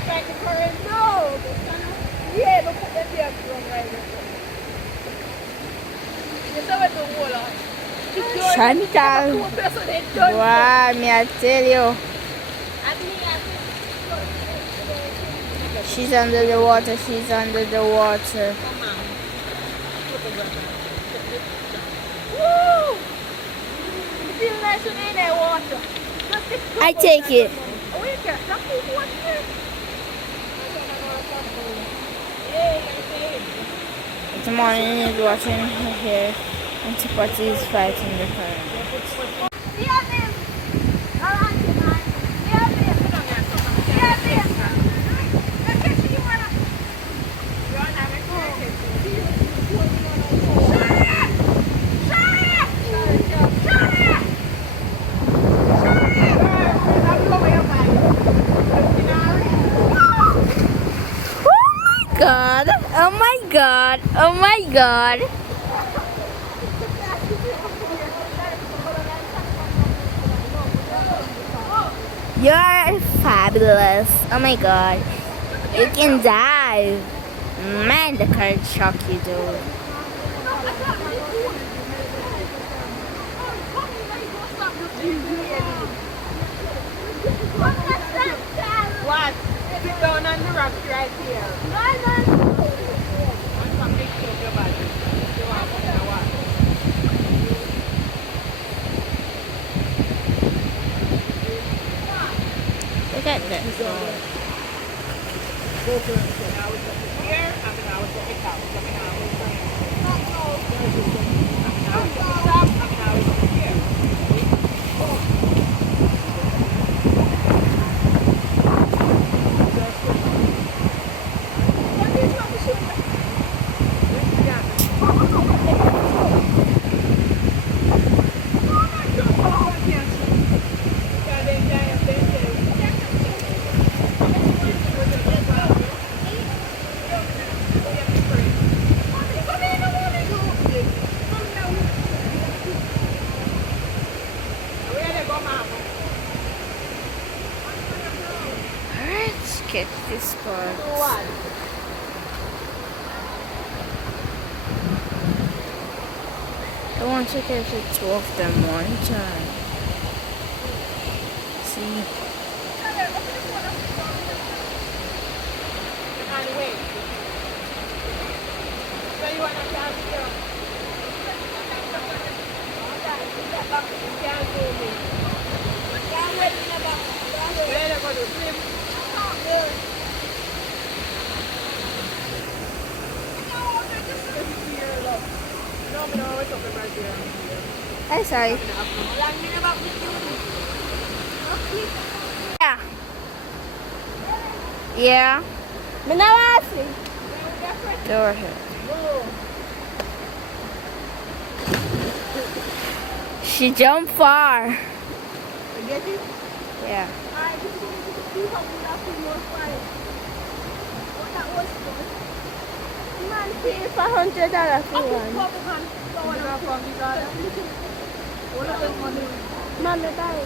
fight the current? No. Yeah, but put them there from right there. You saw what the whole lot. Chantal. Wow, me I tell you. She's under the water, she's under the water. Woo! You feel nice when you're in that water. I take it. Oh, you can't stop moving water here. The morning is watching her hair and Tipati is fighting the current. God, oh my God, oh my God. You're fabulous. Oh my God. You can dive. Man, the current shock you do. What? Sit down on the rock right here. Look at this. Let's get this part. I want to catch the two of them one time. See? I saw it. Yeah. Yeah. Go ahead. She jumped far. Yeah. $500 for one. Mommy, bye.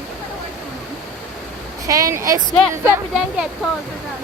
Shane, excuse Let Peppy then get $1,000.